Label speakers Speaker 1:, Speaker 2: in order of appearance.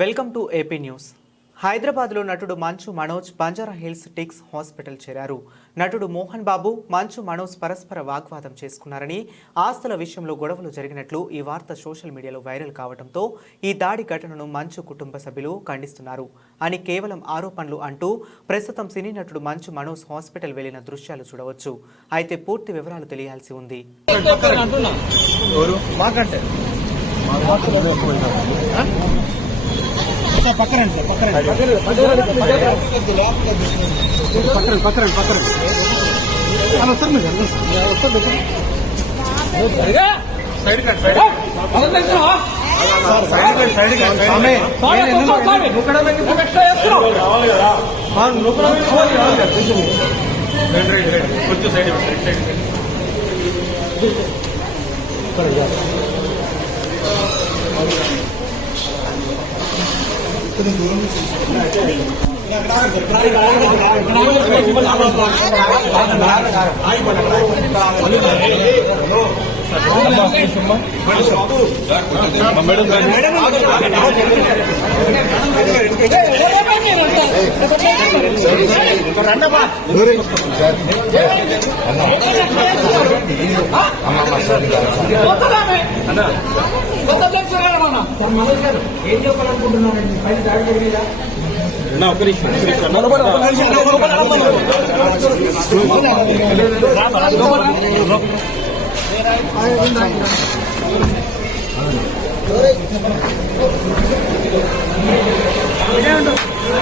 Speaker 1: Welcome to AP news. హైదరాబాద్లో నటుడు Manchu Manoj Banjara Hills టిక్స్ హాస్పిటల్ చేరారు. నటుడు మోహన్ బాబు మంచు మనోజ్ పరస్పర వాగ్వాదం చేసుకున్నారని ఆస్తుల విషయంలో గొడవలు జరిగినట్లు ఈ వార్త సోషల్ మీడియాలో వైరల్ కావడంతో ఈ దాడి ఘటనను మంచు కుటుంబ సభ్యులు ఖండిస్తున్నారు. అని కేవలం ఆరోపణలు అంటూ ప్రస్తుతం సినీ నటుడు మంచు మనోజ్ హాస్పిటల్ వెళ్ళిన దృశ్యాలు చూడవచ్చు. అయితే పూర్తి వివరాలు తెలియాల్సి ఉంది.
Speaker 2: మాకంటే పక్కన పక్కన పక్కన పక్కన పక్కన అలా వస్తారు మీరు వస్తారు. Side cut side side cut side కొంచెం సైడ్ సైడ్ మేడం నా ఒక నిమిషం ఒక నిమిషం